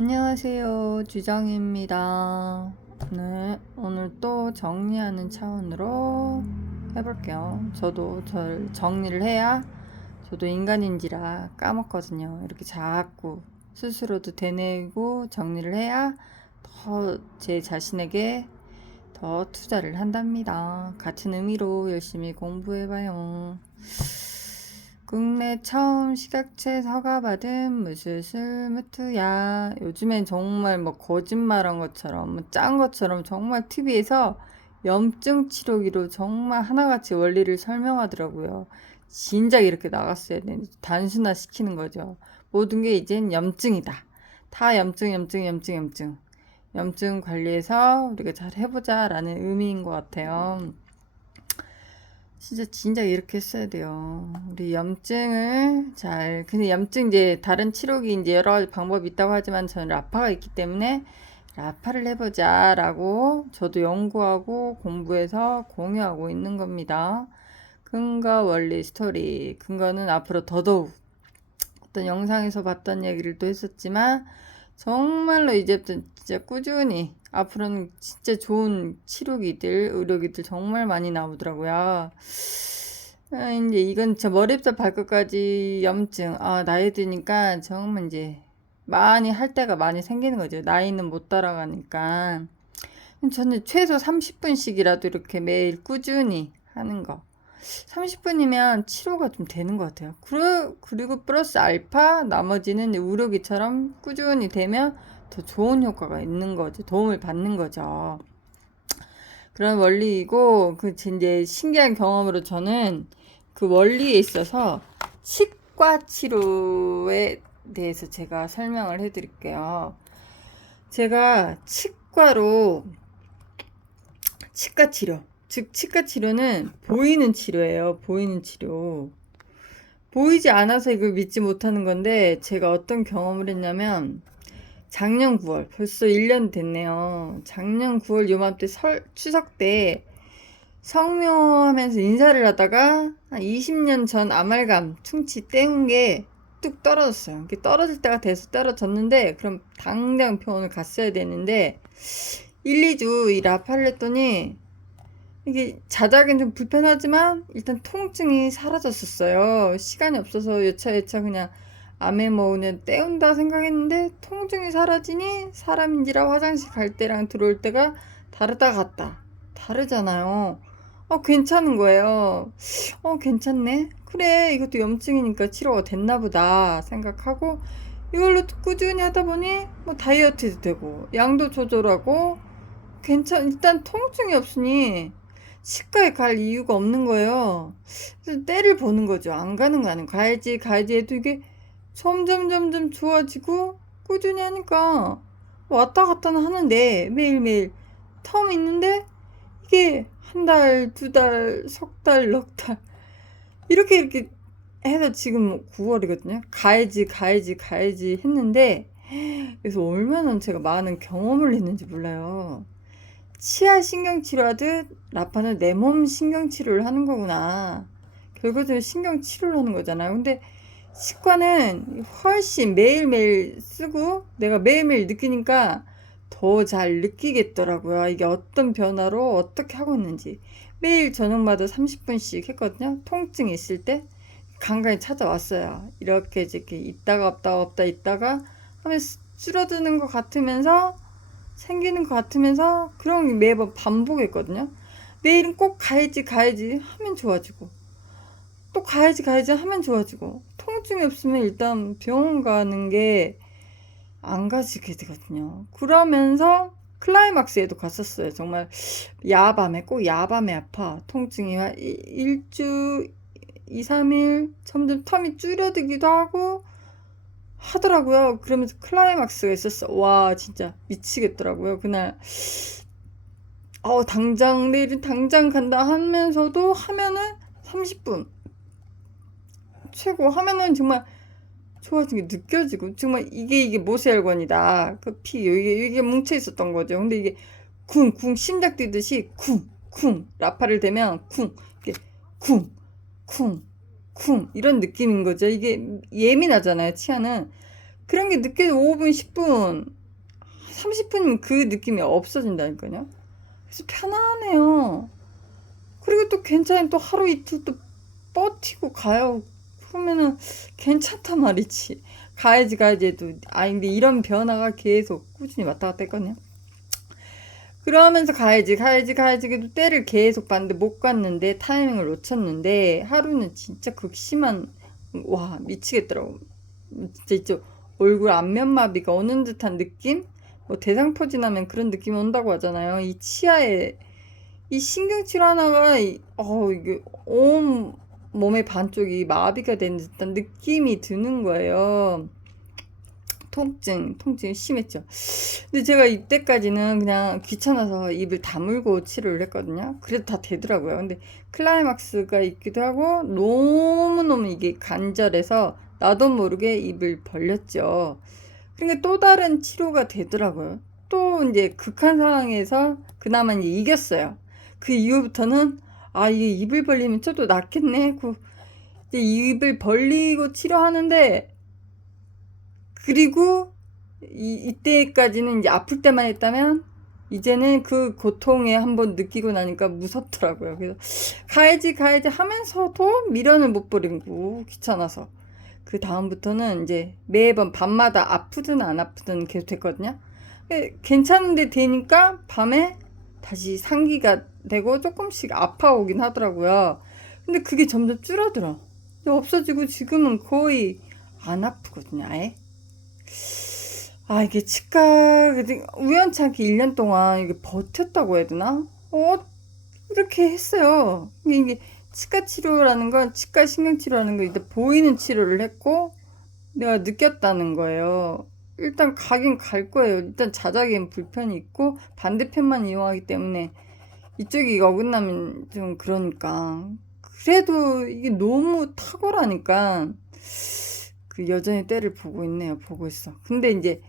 안녕하세요. 주정입니다. 네, 오늘 또 정리하는 차원으로 해볼게요. 저도 정리를 해야 저도 인간인지라 까먹거든요. 이렇게 자꾸 스스로도 되뇌고 정리를 해야 더 제 자신에게 더 투자를 한답니다. 같은 의미로 열심히 공부해봐요. 국내 처음 식약처 허가받은 무술술 무투야. 요즘엔 정말 뭐 거짓말한 것처럼 짠 것처럼 정말 TV에서 염증 치료기로 정말 하나같이 원리를 설명하더라고요. 진작 이렇게 나갔어야 되는데 단순화 시키는 거죠. 모든 게 이젠 염증이다. 다 염증 관리해서 우리가 잘 해보자 라는 의미인 것 같아요. 진짜 이렇게 했어야 돼요. 우리 염증을 근데 염증 이제 다른 치료기 이제 여러 가지 방법이 있다고 하지만 저는 라파가 있기 때문에 라파를 해보자 라고 저도 연구하고 공부해서 공유하고 있는 겁니다. 근거 원리 스토리. 근거는 앞으로 더더욱 어떤 영상에서 봤던 얘기를 또 했었지만 정말로 이제부터 진짜 꾸준히 앞으로는 진짜 좋은 치료기들, 의료기들 정말 많이 나오더라고요. 이제 이건 진짜 머리부터 발끝까지 염증. 나이 드니까 정말 이제 많이 할 때가 많이 생기는 거죠. 나이는 못 따라가니까. 저는 최소 30분씩이라도 이렇게 매일 꾸준히 하는 거. 30분이면 치료가 좀 되는 것 같아요. 그리고 플러스 알파 나머지는 우려기처럼 꾸준히 되면 더 좋은 효과가 있는 거죠. 도움을 받는 거죠. 그런 원리이고 이제 신기한 경험으로 저는 그 원리에 있어서 치과 치료에 대해서 제가 설명을 해드릴게요. 제가 치과 치료, 즉 치과 치료는 보이는 치료예요. 보이는 치료. 보이지 않아서 이걸 믿지 못하는 건데 제가 어떤 경험을 했냐면 작년 9월 벌써 1년 됐네요. 작년 9월 요맘때 추석 때 성묘하면서 인사를 하다가 한 20년 전 아말감 충치 떼운 게 뚝 떨어졌어요. 이게 떨어질 때가 돼서 떨어졌는데 그럼 당장 병원을 갔어야 되는데 1, 2주 이 라파를 했더니 이게 자작은 좀 불편하지만 일단 통증이 사라졌었어요. 시간이 없어서 여차여차 그냥 암에 뭐 그냥 때운다 생각했는데 통증이 사라지니 사람인지라 화장실 갈 때랑 들어올 때가 다르다 같다. 다르잖아요. 괜찮은 거예요. 괜찮네. 그래, 이것도 염증이니까 치료가 됐나 보다 생각하고 이걸로 꾸준히 하다 보니 뭐 다이어트도 되고 양도 조절하고 일단 통증이 없으니 치과에 갈 이유가 없는 거예요. 그래서 때를 보는 거죠. 안 가는 거 아니고 가야지 해도 이게 점점 좋아지고 꾸준히 하니까 왔다 갔다는 하는데 매일매일 텀 있는데 이게 한 달, 두 달, 석 달, 넉 달 이렇게 해서 지금 9월이거든요. 가야지 했는데 그래서 얼마나 제가 많은 경험을 했는지 몰라요. 치아 신경치료하듯 라파는 내 몸 신경치료를 하는 거구나. 결과적으로 신경치료를 하는 거잖아요. 근데 치과는 훨씬 매일매일 쓰고 내가 매일매일 느끼니까 더 잘 느끼겠더라고요. 이게 어떤 변화로 어떻게 하고 있는지. 매일 저녁마다 30분씩 했거든요. 통증이 있을 때 간간히 찾아왔어요. 이렇게 있다가 있다가 하면 줄어드는 것 같으면서 생기는 것 같으면서 그런 게 매번 반복했거든요. 내일은 꼭 가야지 하면 좋아지고 또 가야지 하면 좋아지고 통증이 없으면 일단 병원 가는 게 안 가지게 되거든요. 그러면서 클라이막스에도 갔었어요. 정말 꼭 야밤에 아파. 통증이 일주 2, 3일 점점 텀이 줄어들기도 하고 하더라고요. 그러면서 클라이막스가 있었어. 와, 진짜 미치겠더라고요. 그날, 내일은 당장 간다 하면서도 하면은 30분. 최고 하면은 정말 좋아진 게 느껴지고, 정말 이게 모세혈관이다. 이게 뭉쳐 있었던 거죠. 근데 이게 심장 뛰듯이 라파를 대면 이게 쿵, 이런 느낌인 거죠. 이게 예민하잖아요. 치아는. 그런 게 늦게 5분, 10분, 30분이면 그 느낌이 없어진다니까요. 그래서 편안해요. 그리고 또 괜찮으면 또 하루 이틀 또 버티고 가요. 그러면은 괜찮단 말이지. 가야지 해도. 근데 이런 변화가 계속 꾸준히 왔다 갔다 했거든요. 그러면서 가야지 그래도 때를 계속 봤는데 못 갔는데 타이밍을 놓쳤는데 하루는 진짜 극심한 와 미치겠더라고. 진짜 있죠. 얼굴 안면마비가 오는 듯한 느낌? 뭐 대상포진하면 그런 느낌이 온다고 하잖아요. 이 치아에 이 신경질 하나가 이게 온 몸의 반쪽이 마비가 된 듯한 느낌이 드는 거예요. 통증이 심했죠. 근데 제가 이때까지는 그냥 귀찮아서 입을 다물고 치료를 했거든요. 그래도 다 되더라고요. 근데 클라이막스가 있기도 하고 너무너무 이게 간절해서 나도 모르게 입을 벌렸죠. 그러니까 또 다른 치료가 되더라고요. 또 이제 극한 상황에서 그나마 이제 이겼어요. 그 이후부터는 이게 입을 벌리면 저도 낫겠네. 이제 입을 벌리고 치료하는데 그리고 이때까지는 이제 아플 때만 했다면 이제는 그 고통에 한번 느끼고 나니까 무섭더라고요. 그래서 가야지 하면서도 미련을 못 버리고 귀찮아서 그 다음부터는 이제 매번 밤마다 아프든 안 아프든 계속 됐거든요. 괜찮은데 되니까 밤에 다시 상기가 되고 조금씩 아파오긴 하더라고요. 근데 그게 점점 줄어들어. 없어지고 지금은 거의 안 아프거든요, 아예. 이게 치과, 우연찮게 1년 동안 이게 버텼다고 해야 되나? 이렇게 했어요. 이게 치과 치료라는 건, 치과 신경치료라는 건 일단 보이는 치료를 했고, 내가 느꼈다는 거예요. 일단 가긴 갈 거예요. 일단 자작엔 불편이 있고, 반대편만 이용하기 때문에, 이쪽이 어긋나면 좀 그러니까. 그래도 이게 너무 탁월하니까, 여전히 때를 보고 있네요. 보고 있어. 근데 이제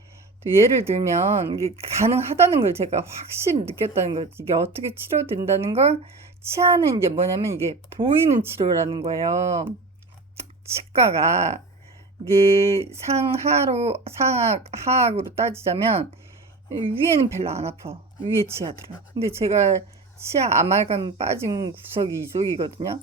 또 예를 들면 이게 가능하다는 걸 제가 확실히 느꼈다는 거지. 이게 어떻게 치료된다는 걸 치아는 이제 뭐냐면 이게 보이는 치료라는 거예요. 치과가 이게 상하 하악으로 따지자면 위에는 별로 안 아파. 위에 치아들은. 근데 제가 치아 아말감 빠진 구석이 이쪽이거든요.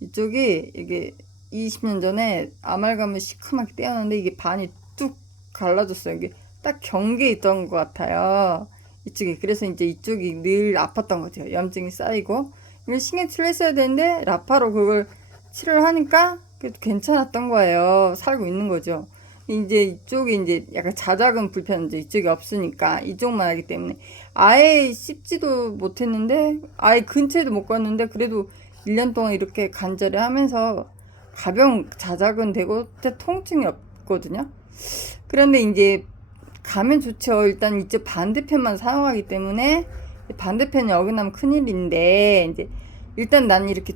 이쪽이 이게 20년 전에 아말감을 시커멓게 떼었는데 이게 반이 뚝 갈라졌어요. 이게 딱 경계에 있던 것 같아요. 이쪽에. 그래서 이제 이쪽이 늘 아팠던 거죠. 염증이 쌓이고. 이걸 신경치료를 했어야 되는데 라파로 그걸 치료를 하니까 그래도 괜찮았던 거예요. 살고 있는 거죠. 이제 이쪽이 이제 약간 자작은 불편한데 이쪽이 없으니까 이쪽만 하기 때문에 아예 씹지도 못했는데 아예 근처에도 못 갔는데 그래도 1년 동안 이렇게 간절히 하면서 가벼운 자작은 되고 통증이 없거든요. 그런데 이제 가면 좋죠. 일단 이쪽 반대편만 사용하기 때문에 반대편이 어긋나면 큰일인데 이제 일단 난 이렇게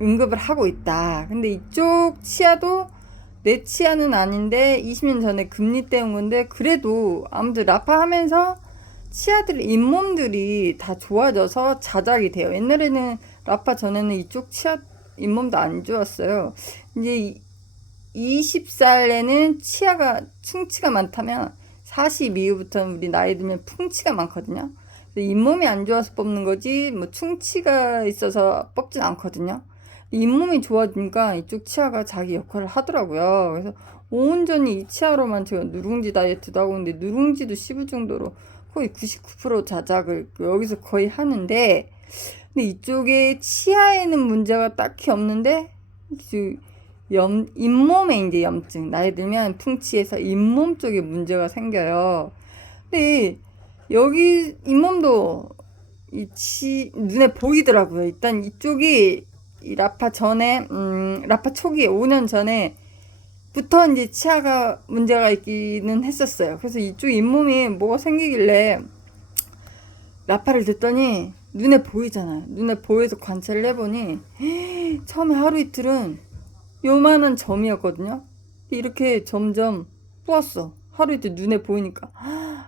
응급을 하고 있다. 근데 이쪽 치아도 내 치아는 아닌데 20년 전에 금리 때운 건데 그래도 아무튼 라파 하면서 치아들 잇몸들이 다 좋아져서 자작이 돼요. 옛날에는 라파 전에는 이쪽 치아 잇몸도 안 좋았어요. 이제 20살에는 충치가 많다면 40 이후부터는 우리 나이 들면 풍치가 많거든요. 잇몸이 안 좋아서 뽑는 거지 뭐 충치가 있어서 뽑진 않거든요. 잇몸이 좋아지니까 이쪽 치아가 자기 역할을 하더라고요. 그래서 온전히 이 치아로만 제가 누룽지 다이어트도 하고 있는데 누룽지도 씹을 정도로 거의 99% 자작을 여기서 거의 하는데 근데 이쪽에 치아에는 문제가 딱히 없는데 잇몸에 이제 염증 나이 들면 풍치에서 잇몸 쪽에 문제가 생겨요. 근데 여기 잇몸도 눈에 보이더라고요. 일단 이쪽이 이 라파 전에 라파 초기에 5년 전에부터 이제 치아가 문제가 있기는 했었어요. 그래서 이쪽 잇몸이 뭐가 생기길래 라파를 듣더니 눈에 보이잖아요. 눈에 보여서 관찰을 해보니 처음에 하루 이틀은 요만한 점이었거든요. 이렇게 점점 부었어. 하루 이틀 눈에 보이니까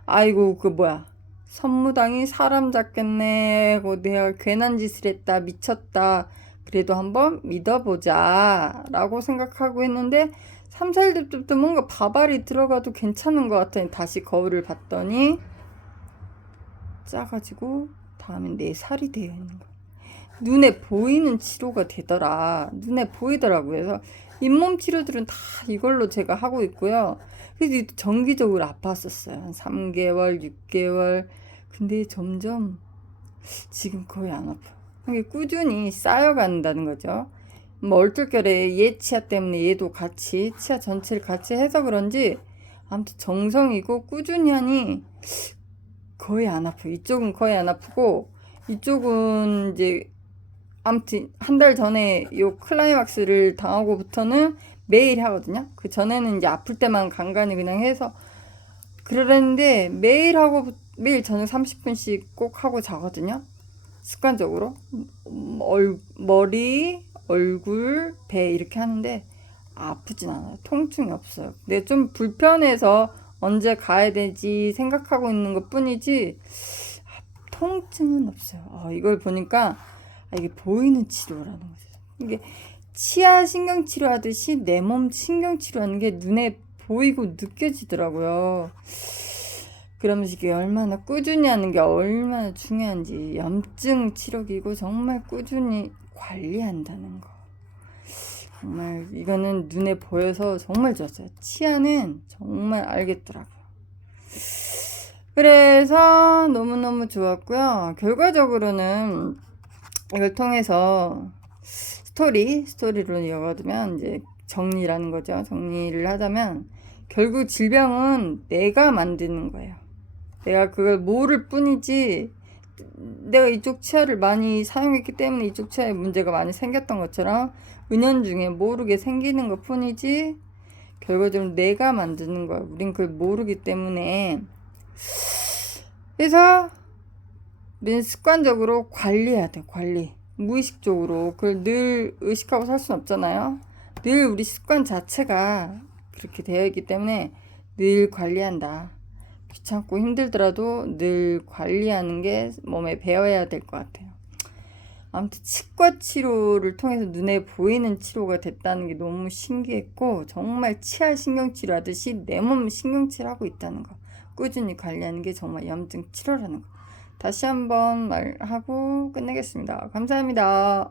아이고 그 뭐야 선무당이 사람 잡겠네. 내가 괜한 짓을 했다. 미쳤다. 그래도 한번 믿어보자 라고 생각하고 했는데 3, 4일 때부터 뭔가 바발이 들어가도 괜찮은 것 같더니 다시 거울을 봤더니 짜가지고 다음에 내 살이 되어 있는 거야. 눈에 보이는 치료가 되더라. 눈에 보이더라고요. 그래서 잇몸 치료들은 다 이걸로 제가 하고 있고요. 그래서 정기적으로 아팠었어요. 한 3개월, 6개월. 근데 점점 지금 거의 안 아파요. 이게 꾸준히 쌓여간다는 거죠. 뭐 얼떨결에 얘 치아 때문에 얘도 같이 치아 전체를 같이 해서 그런지 아무튼 정성이고 꾸준히 하니 거의 안 아파요. 이쪽은 거의 안 아프고 이쪽은 이제 아무튼 한 달 전에 요 클라이막스를 당하고부터는 매일 하거든요. 그 전에는 이제 아플 때만 간간히 그냥 해서 그러는데 매일 하고 매일 저녁 30분씩 꼭 하고 자거든요. 습관적으로 머리, 얼굴, 배 이렇게 하는데 아프진 않아요. 통증이 없어요. 근데 좀 불편해서 언제 가야 되지 생각하고 있는 것 뿐이지 통증은 없어요. 이걸 보니까 이게 보이는 치료라는 거죠. 이게 치아 신경 치료하듯이 내 몸 신경 치료하는 게 눈에 보이고 느껴지더라고요. 그러면서 이게 얼마나 꾸준히 하는 게 얼마나 중요한지 염증 치료기고 정말 꾸준히 관리한다는 거. 정말 이거는 눈에 보여서 정말 좋았어요. 치아는 정말 알겠더라고요. 그래서 너무너무 좋았고요. 결과적으로는 이걸 통해서 스토리로 이어가면 이제 정리라는 거죠. 정리를 하자면 결국 질병은 내가 만드는 거예요. 내가 그걸 모를 뿐이지 내가 이쪽 치아를 많이 사용했기 때문에 이쪽 치아에 문제가 많이 생겼던 것처럼 은연중에 모르게 생기는 것 뿐이지 결과적으로 내가 만드는 거야. 우린 그걸 모르기 때문에 그래서 우리는 습관적으로 관리해야 돼. 관리. 무의식적으로 그걸 늘 의식하고 살 수는 없잖아요. 늘 우리 습관 자체가 그렇게 되어 있기 때문에 늘 관리한다. 귀찮고 힘들더라도 늘 관리하는 게 몸에 배워야 될 것 같아요. 아무튼 치과 치료를 통해서 눈에 보이는 치료가 됐다는 게 너무 신기했고 정말 치아 신경치료 하듯이 내 몸 신경치료 하고 있다는 거 꾸준히 관리하는 게 정말 염증 치료라는 거 다시 한번 말하고 끝내겠습니다. 감사합니다.